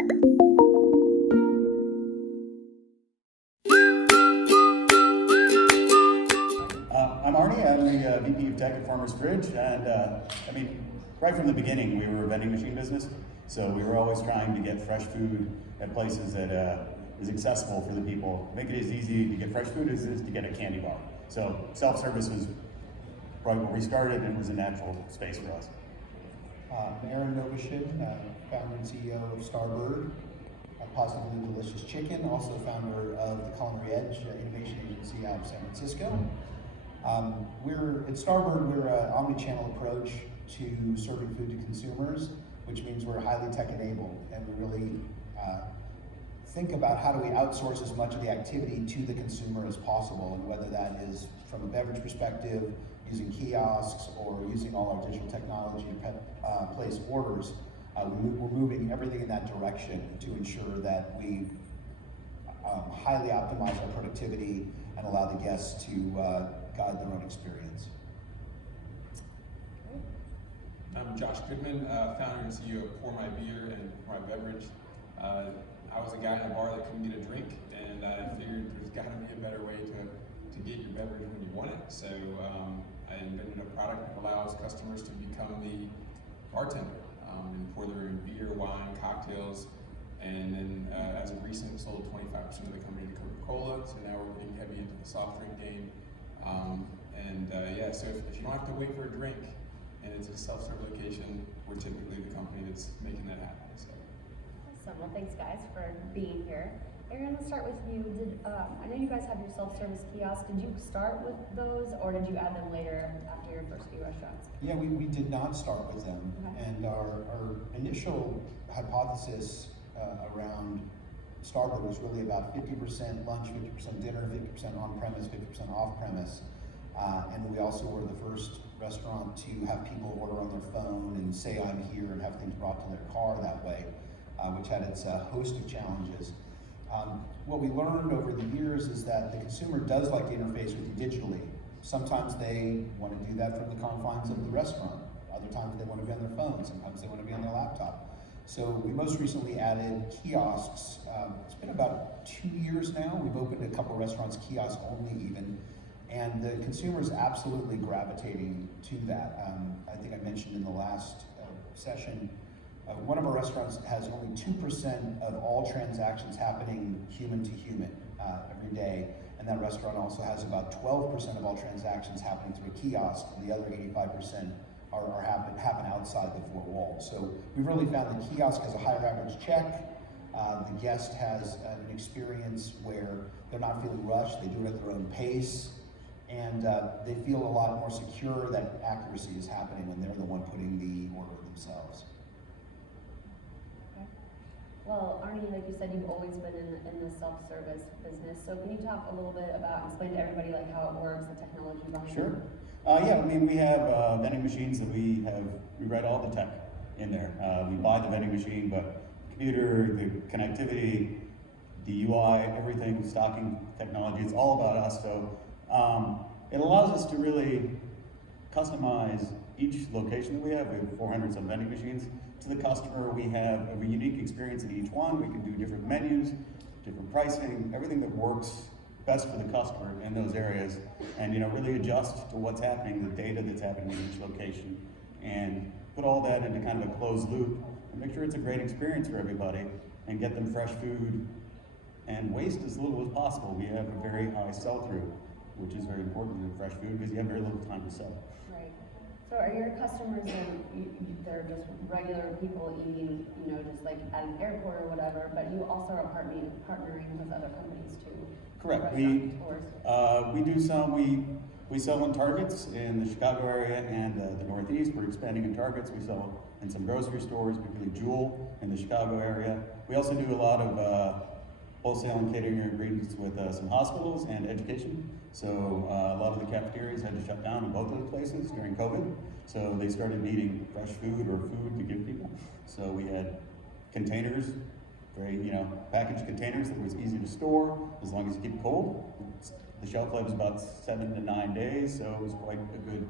I'm Arne. I'm the VP of Tech at Farmers Fridge, and right from the beginning, we were a vending machine business, so we were always trying to get fresh food at places that is accessible for the people. Make it as easy to get fresh food as it is to get a candy bar. So self-service was probably where we started and was a natural space for us. Aaron Noveshen, founder and CEO of Starbird, Positively Delicious Chicken, also founder of the Culinary Edge Innovation Agency out of San Francisco. At Starbird, we're an omni-channel approach to serving food to consumers, which means we're highly tech-enabled, and we really think about how do we outsource as much of the activity to the consumer as possible, and whether that is from a beverage perspective, using kiosks, or using all our digital technology to place orders. We're moving everything in that direction to ensure that we highly optimize our productivity and allow the guests to guide their own experience. I'm Josh Goodman, founder and CEO of PourMyBeer and PourMyBeverage. I was a guy in a bar that couldn't get a drink, and I figured there's got to be a better way to get your beverage when you want it. So I invented a product that allows customers to become the bartender and pour their own beer, wine, cocktails, and then as of recent, sold 25% of the company to Coca-Cola. So now we're getting heavy into the soft drink game. So if you don't have to wait for a drink and it's a self-serve location, we're typically the company that's making that happen. So. Awesome. Well, thanks guys for being here. Aaron, let's start with you. I know you guys have your self-service kiosks. Did you start with those, or did you add them later after your first few restaurants? Yeah, we did not start with them. Okay. And our initial hypothesis around Starbird was really about 50% lunch, 50% dinner, 50% on-premise, 50% off-premise. And we also were the first restaurant to have people order on their phone and say I'm here and have things brought to their car that way, which had its host of challenges. What we learned over the years is that the consumer does like to interface with you digitally. Sometimes they want to do that from the confines of the restaurant. Other times they want to be on their phone. Sometimes they want to be on their laptop. So we most recently added kiosks. It's been about 2 years now. We've opened a couple restaurants kiosk only even. And the consumer is absolutely gravitating to that. I think I mentioned in the last session, one of our restaurants has only 2% of all transactions happening human to human every day. And that restaurant also has about 12% of all transactions happening through a kiosk, and the other 85% happen outside the four walls. So we've really found the kiosk has a higher average check. The guest has an experience where they're not feeling rushed, they do it at their own pace, and they feel a lot more secure that accuracy is happening when they're the one putting the order themselves. Okay. Well, Arne, like you said, you've always been in the self-service business. So can you talk a little bit about, explain to everybody like how it works, the technology behind it? Sure. We have vending machines that we write all the tech in there. We buy the vending machine, but computer, the connectivity, the UI, everything, stocking technology, it's all about us. So it allows us to really customize each location that we have. We have 400 some vending machines. To the customer, we have a unique experience at each one. We can do different menus, different pricing, everything that works best for the customer in those areas, and really adjust to what's happening, the data that's happening in each location, and put all that into kind of a closed loop and make sure it's a great experience for everybody and get them fresh food and waste as little as possible. We have a very high sell-through, which is very important in fresh food because you have very little time to sell. Right. So are your customers, they're just regular people eating, just like at an airport or whatever, but you also are partnering with other companies too? Correct. We do some. We sell in Targets in the Chicago area and the Northeast. We're expanding in Targets. We sell in some grocery stores, particularly Jewel in the Chicago area. We also do a lot of wholesale and catering agreements with some hospitals and education. So a lot of the cafeterias had to shut down in both those places during COVID. So they started needing fresh food or food to give people. So we had containers, very packaged containers that was easy to store as long as you keep it cold. The shelf life was about 7 to 9 days, so it was quite a good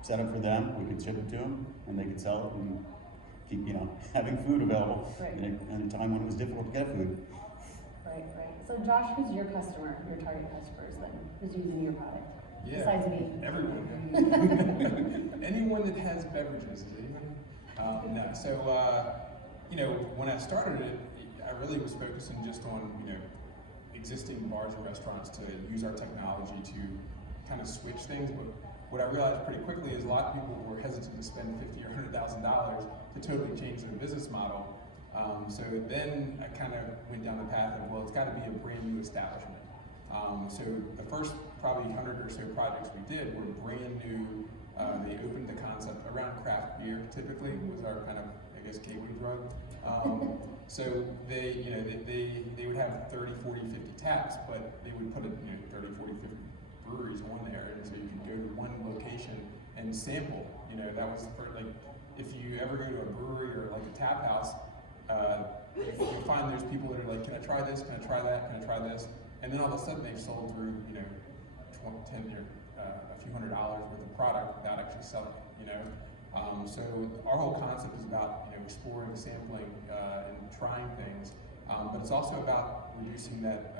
setup for them. We could ship it to them, and they could sell it in keep, you know, having food available Right. in a time when it was difficult to get food. Right, right. So Josh, who's your customer, your target customers then? Who's using your product? Yeah, Besides me. everyone. Anyone that has beverages, is anyone? No. So, you know, when I started it, I really was focusing just on, you know, existing bars and restaurants to use our technology to kind of switch things. But what I realized pretty quickly is a lot of people were hesitant to spend $50,000 or $100,000 to totally change their business model. So then I kind of went down the path of, well, it's got to be a brand new establishment. So the first probably 100 or so projects we did were brand new. They opened the concept around craft beer. Typically was our kind of, I guess, gateway drug. So they, you know, they would have 30, 40, 50 taps, but they would put, 30, 40, 50 breweries on there, and so you could go to one location and sample. You know, that was for, like, if you ever go to a brewery or like a tap house, you'll find there's people that are like, can I try this? Can I try that? Can I try this? And then all of a sudden they've sold through, you know, $10 or a few $100 worth of product without actually selling it, you know? So our whole concept is about, you know, exploring, sampling, and trying things, but it's also about reducing that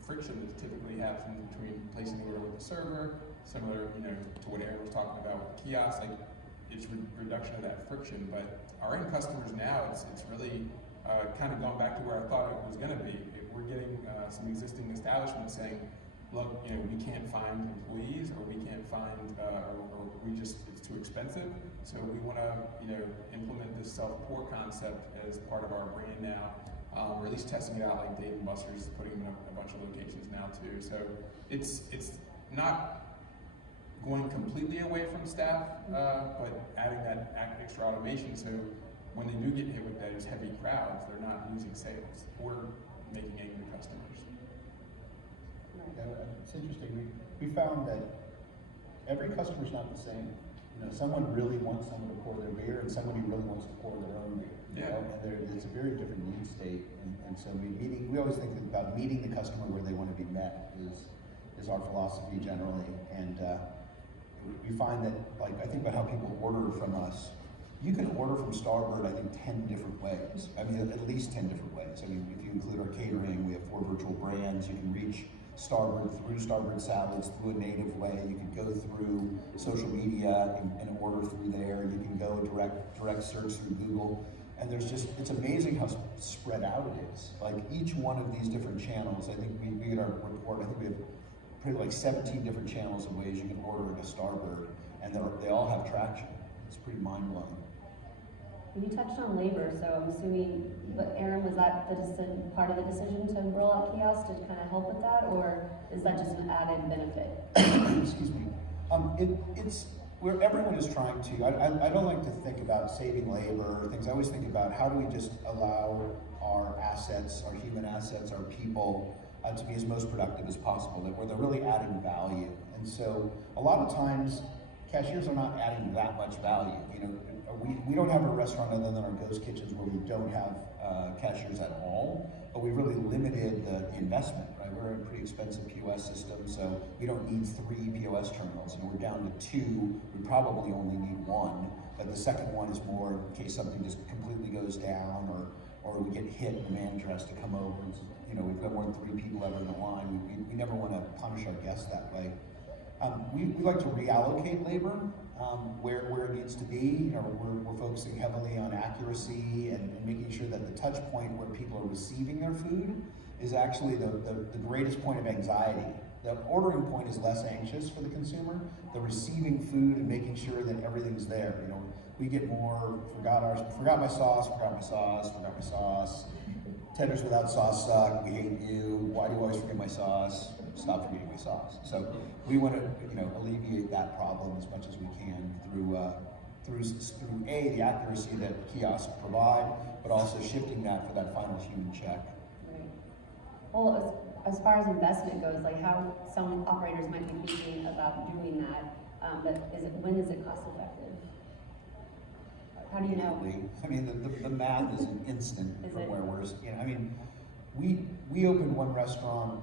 friction that typically happens between placing the order with the server, similar, you know, to what Aaron was talking about with the kiosks. Like, it's reduction of that friction. But our end customers now, it's really kind of gone back to where I thought it was going to be. We're getting some existing establishments saying, look, you know, we can't find employees, or we can't find, or we just, it's too expensive. So we want to, you know, implement this self-pour concept as part of our brand now. Or at least testing it out, like Dave & Buster's putting them in a bunch of locations now too. So it's not going completely away from staff, but adding that extra automation, so when they do get hit with those heavy crowds, they're not losing sales or making angry customers. It's interesting. We found that every customer's not the same. You know, someone really wants someone to pour their beer, and somebody really wants to pour their own beer. You know? And it's a very different need state. And so we always think about meeting the customer where they want to be met is our philosophy generally. And we find that, like, I think about how people order from us. You can order from Starbird, I think, 10 different ways. I mean, at least 10 different ways. I mean, if you include our catering, we have 4 virtual brands. You can reach Starbird through Starbird Salads, through a native way. You can go through social media and order through there. You can go direct search through Google. And there's just, it's amazing how spread out it is. Like, each one of these different channels, I think we get our report, I think we have pretty like 17 different channels of ways you can order at a Starbird, and they all have traction. It's pretty mind-blowing. You touched on labor, so I'm assuming, but Aaron, was that part of the decision to roll out kiosks to kind of help with that, or is that just an added benefit? Excuse me. It's where everyone is trying to. I don't like to think about saving labor or things. I always think about how do we just allow our assets, our human assets, our people to be as most productive as possible, where they're really adding value. And so a lot of times, cashiers are not adding that much value. You know, we don't have a restaurant other than our ghost kitchens where we don't have cashiers at all, but we really limited the investment, right? We're a pretty expensive POS system, so we don't need 3 POS terminals. You know, we're down to 2. We probably only need 1, but the second one is more in case something just completely goes down, or we get hit and the manager has to come over. And, you know, we've got more than 3 people ever in the line. We never want to punish our guests that way. We like to reallocate labor where it needs to be. You know, we're focusing heavily on accuracy and making sure that the touch point where people are receiving their food is actually the greatest point of anxiety. The ordering point is less anxious for the consumer. The receiving food and making sure that everything's there. You know, we get more forgot my sauce. Tenders without sauce suck. We hate you. Why do you always forget my sauce? Stop forgetting my sauce. So we want to, you know, alleviate that problem as much as we can through the accuracy that kiosks provide, but also shifting that for that final human check. Right. Well, as far as investment goes, like how some operators might be thinking about doing that, but when is it cost effective? How do you know? I mean, the math is an instant Is from it? where we're, you know, I mean, we opened one restaurant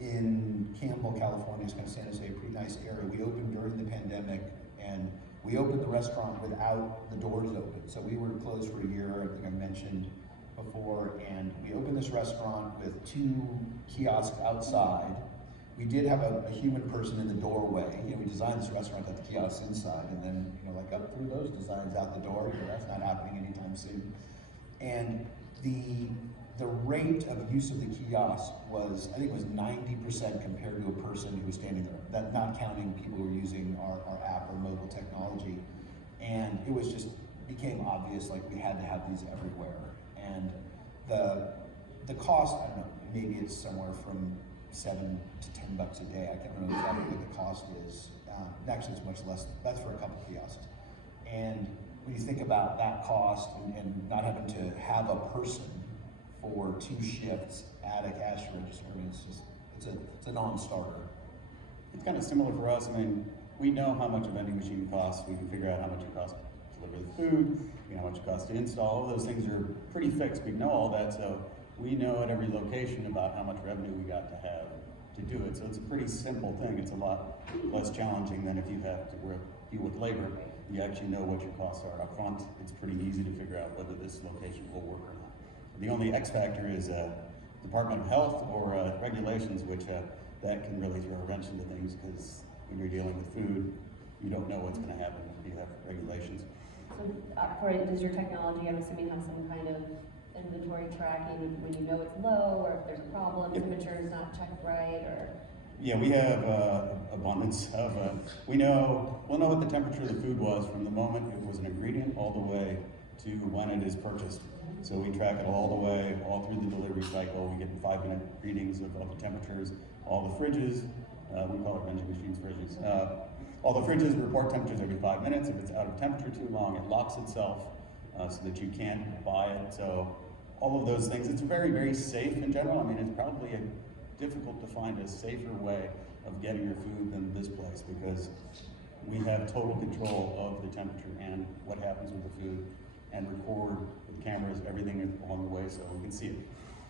in Campbell, California. It's kind of San Jose, a pretty nice area. We opened during the pandemic, and We opened the restaurant without the doors open. So we were closed for a year, I think I mentioned before, and we opened this restaurant with 2 kiosks outside. We did have a human person in the doorway. You know, we designed this restaurant at the kiosks inside, and then, you know, like up through those designs out the door. You know, that's not happening anytime soon. And the rate of use of the kiosk was, I think it was 90% compared to a person who was standing there. That not counting people who were using our app or mobile technology. And it was just, became obvious, like we had to have these everywhere. And the cost, I don't know, maybe it's somewhere from $7 to $10 a day. I can't remember exactly what the cost is. Actually, it's much less. That's for a couple kiosks. And when you think about that cost and not having to have a person for 2 shifts at a cash register, I mean, it's a non-starter. It's kind of similar for us. I mean, we know how much a vending machine costs. We can figure out how much it costs to deliver the food, you know, how much it costs to install. All those things are pretty fixed. We know all that, so we know at every location about how much revenue we got to have to do it. So it's a pretty simple thing. It's a lot less challenging than if you have to deal with labor. You actually know what your costs are up front. It's pretty easy to figure out whether this location will work or not. The only X factor is Department of Health or regulations, which that can really throw a wrench into things, because when you're dealing with food, you don't know what's going to happen if you have regulations. So does your technology, I'm assuming, have some kind of inventory tracking when you know it's low, or if there's a problem, temperature is not checked right, or? Yeah, we have abundance of, we'll know what the temperature of the food was from the moment it was an ingredient all the way to when it is purchased. So we track it all the way, all through the delivery cycle. We get 5-minute readings of the temperatures. All the fridges, we call it vending machines fridges. All the fridges report temperatures every 5 minutes. If it's out of temperature too long, it locks itself so that you can't buy it. So all of those things, it's very, very safe in general. I mean, it's probably difficult to find a safer way of getting your food than this place, because we have total control of the temperature and what happens with the food, and record with cameras everything along the way so we can see it.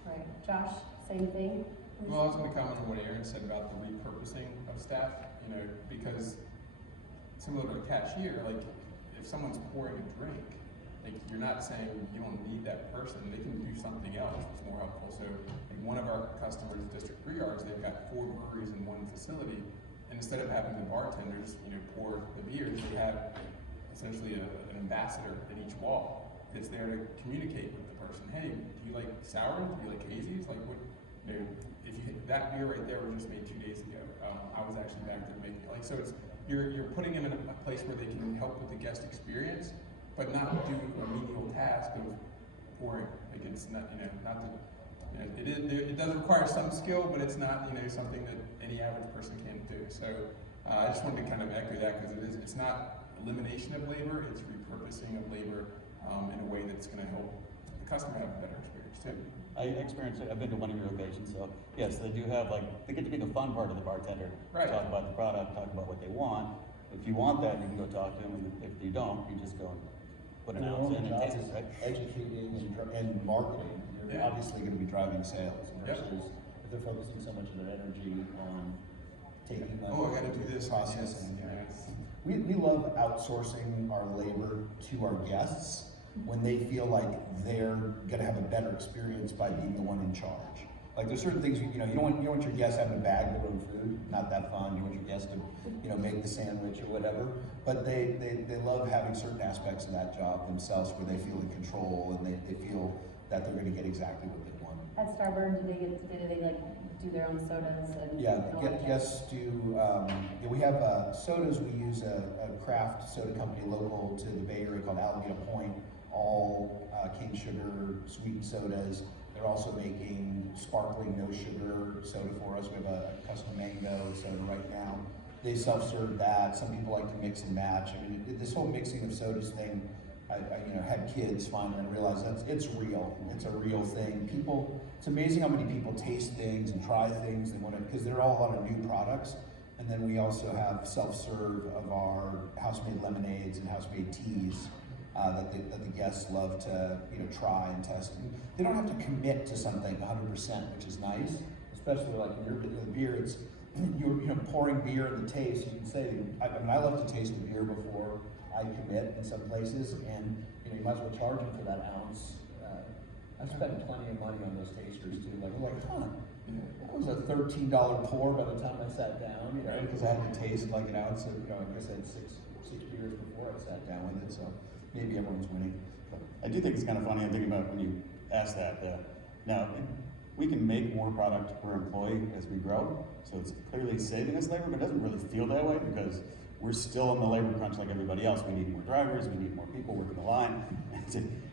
Right. Josh, same thing? Well, I was going to comment on what Aaron said about the repurposing of staff, you know, because similar to a cashier, like if someone's pouring a drink, like you're not saying you don't need that person, they can do something else that's more helpful. So like one of our customers, District Brew Yards, they've got 4 breweries in one facility, and instead of having the bartenders, you know, pour the beers, they have essentially an ambassador at each wall that's there to communicate with the person. Hey, do you like sours? Do you like hazies? Like what? You know, if you that beer right there was just made 2 days ago. I was actually back there making it. Like, so it's you're putting them in a place where they can help with the guest experience, but not do a menial task of pouring. Like it's not, you know, not the, you know, it does require some skill, but it's not, you know, something that any average person can do. So I just wanted to kind of echo that, because it's not elimination of labor, it's repurposing of labor in a way that's going to help the customer have a better experience too. I experienced it. I've been to one of your locations, so yes, they do have, like, they get to be the fun part of the bartender. Right. Talk about the product, talk about what they want. If you want that, you can go talk to them, and if you don't, you just go and put an ounce in and taste it, right? Educating and marketing. You're Yeah. obviously going to be driving sales Yep. versus if they're focusing so much of their energy on taking I got to do this processing. Yes. We love outsourcing our labor to our guests when they feel like they're going to have a better experience by being the one in charge. Like there's certain things, you don't want your guests having a bag their own food, not that fun. You want your guests to, make the sandwich or whatever. But they love having certain aspects of that job themselves where they feel in control and they feel that they're going to get exactly what they want. At Starbird, do they like do their own sodas? And Guests do. We have sodas. We use a craft soda company local to the Bay Area called Alameda Point. All cane sugar sweetened sodas. They're also making sparkling no sugar soda for us. We have a custom mango soda right now. They self-serve that. Some people like to mix and match. I mean, this whole mixing of sodas thing, I had kids finally and realized it's real. It's a real thing. It's amazing how many people taste things and try things and because they're all a lot of new products. And then we also have self-serve of our house-made lemonades and house-made teas that the guests love to try and test. And they don't have to commit to something 100%, which is nice. Especially like in your beer, it's you're pouring beer in the taste. You can say, I love to taste the beer before I commit in some places, and you might as well charge them for that ounce. I've spent plenty of money on those tasters too. Like, I'm like, that was a $13 pour by the time I sat down, because I had to taste like an ounce of, I guess I had six beers before I sat down with it, so maybe everyone's winning. I do think it's kind of funny. I'm thinking about when you asked that. Now, we can make more product per employee as we grow, so it's clearly saving us labor, but it doesn't really feel that way because we're still in the labor crunch like everybody else. We need more drivers, we need more people working the line.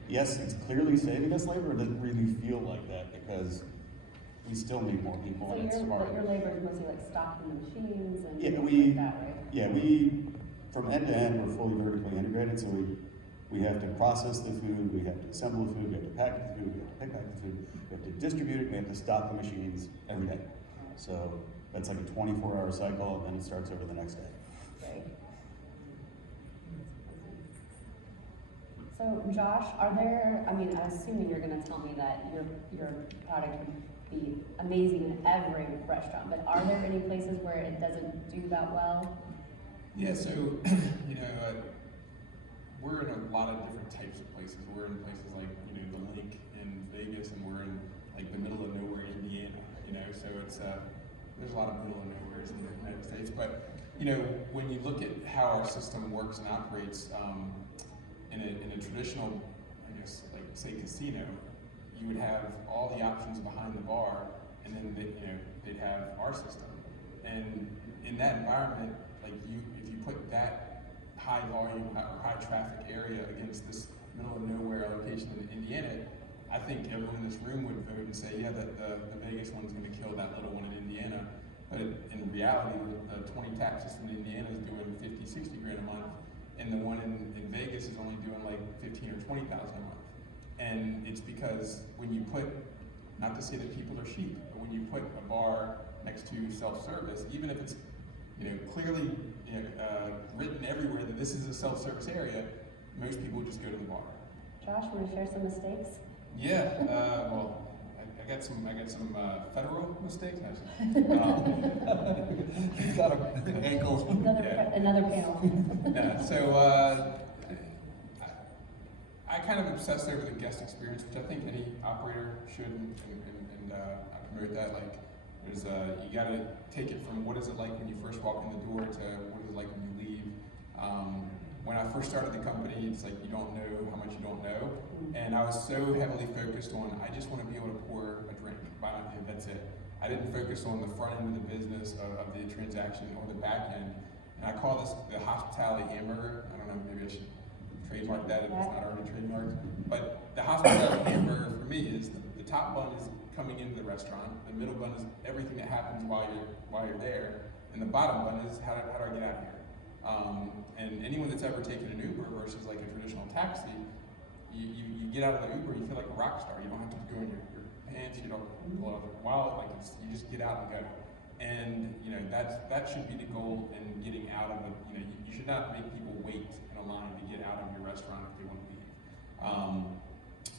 Yes, it's clearly saving us labor, it doesn't really feel like that because we still need more people, So and it's smart. your labor is mostly like stocking the machines and Yeah, things like that, right? Yeah, we, from end to end, we're fully vertically integrated, so we have to process the food, we have to assemble the food, we have to pack the food, we have to pick pack the food, we have to distribute it, we have to stock the machines every day. So that's like a 24-hour cycle, and then it starts over the next day. Right. So Josh, are there, I'm assuming you're gonna tell me that your product would be amazing in every restaurant, but are there any places where it doesn't do that well? Yeah, so, we're in a lot of different types of places. We're in places like, the Lake in Vegas, and we're in like the middle of nowhere, Indiana, so it's, there's a lot of middle of nowheres in the United States. But, when you look at how our system works and operates, in a traditional, I guess, like say casino, you would have all the options behind the bar, and then they'd have our system. And in that environment, like if you put that high volume or high traffic area against this middle of nowhere location in Indiana, I think everyone in this room would vote and say, yeah, that the Vegas one's going to kill that little one in Indiana. But in reality, the 20 tap system in Indiana is doing 50, 60 grand a month. And the one in Vegas is only doing like 15 or 20,000 a month. And it's because when you put, not to say that people are sheep, but when you put a bar next to self-service, even if it's clearly written everywhere that this is a self-service area, most people just go to the bar. Josh, want to share some mistakes? Yeah, well, I got some federal mistakes. Got an ankle. Another panel. Yeah, so I kind of obsessed over the guest experience, which I think any operator should, and I promote that. Like, there's you got to take it from what is it like when you first walk in the door to what is it like when you leave. When I first started the company, it's like you don't know how much you don't know, and I was so heavily focused on I just want to be able to pour a drink, and that's it. I didn't focus on the front end of the business of the transaction or the back end, and I call this the hospitality hamburger. I don't know, maybe I should trademark that if it's not already trademarked. But the hospitality hamburger for me is the top bun is coming into the restaurant, the middle bun is everything that happens while you're there, and the bottom bun is how do I get out of here. And anyone that's ever taken an Uber versus like a traditional taxi, you get out of the Uber, you feel like a rock star. You don't have to go in your pants, you don't pull out your wallet, you just get out and go. And that should be the goal in getting out of you should not make people wait in a line to get out of your restaurant if they want to leave.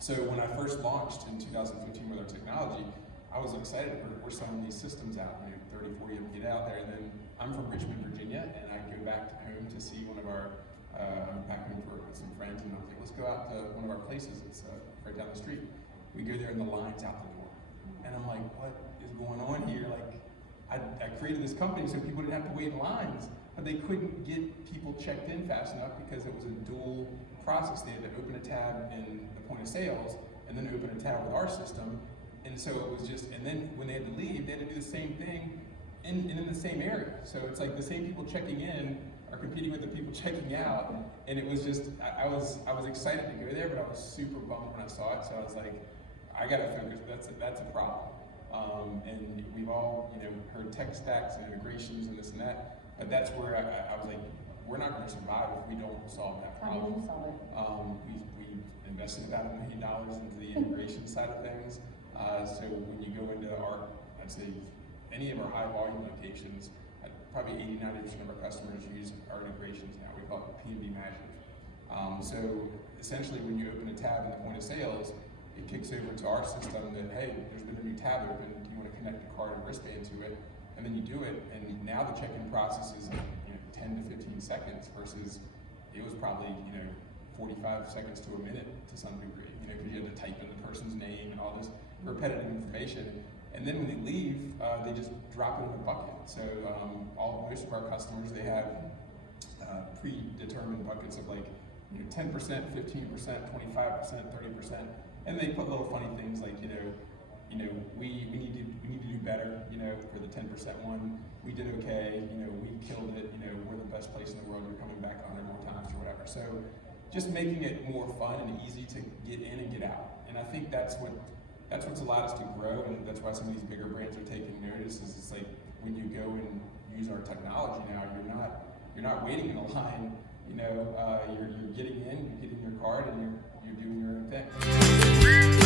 So when I first launched in 2015 with our technology, I was excited. We're selling these systems out, 30, 40 of them get out there, and then I'm from Richmond, Virginia, and I go back home to see one of our, I'm back home with some friends, and I was like, let's go out to one of our places, it's right down the street. We go there and the line's out the door. And I'm like, what is going on here? Like, I created this company so people didn't have to wait in lines, but they couldn't get people checked in fast enough because it was a dual process. They had to open a tab in the point of sales, and then open a tab with our system. And so it was just, and then when they had to leave, they had to do the same thing in the same area. So it's like the same people checking in are competing with the people checking out. And it was just, I was excited to go there, but I was super bummed when I saw it. So I was like, I gotta focus, that's a problem. And we've all, heard tech stacks and integrations and this and that, but that's where I was like, we're not gonna survive if we don't solve that problem. How did you solve it? We invested about $1 million into the integration side of things. So when you go into I'd say any of our high volume locations, probably 80-90% of our customers use our integrations now. We call it P&B Magic. So essentially when you open a tab in the point of sales, it kicks over to our system that, hey, there's been a new tab open, do you want to connect a card and wristband to it? And then you do it, and now the check-in process is 10 to 15 seconds versus it was probably, 45 seconds to a minute to some degree, because you had to type in the person's name and all this repetitive information. And then when they leave, they just drop it in the bucket. So most of our customers, they have predetermined buckets of like 10%, 15%, 25%, 30%, and they put little funny things like we need to do better, for the 10% one. We did okay, we killed it, we're the best place in the world. You're coming back 100 more times or whatever. So just making it more fun and easy to get in and get out. And I think that's what's allowed us to grow, and that's why some of these bigger brands are taking notice. Is it's like when you go and use our technology now, you're not waiting in a line. You're getting in, you're getting your card, and you're doing your own thing.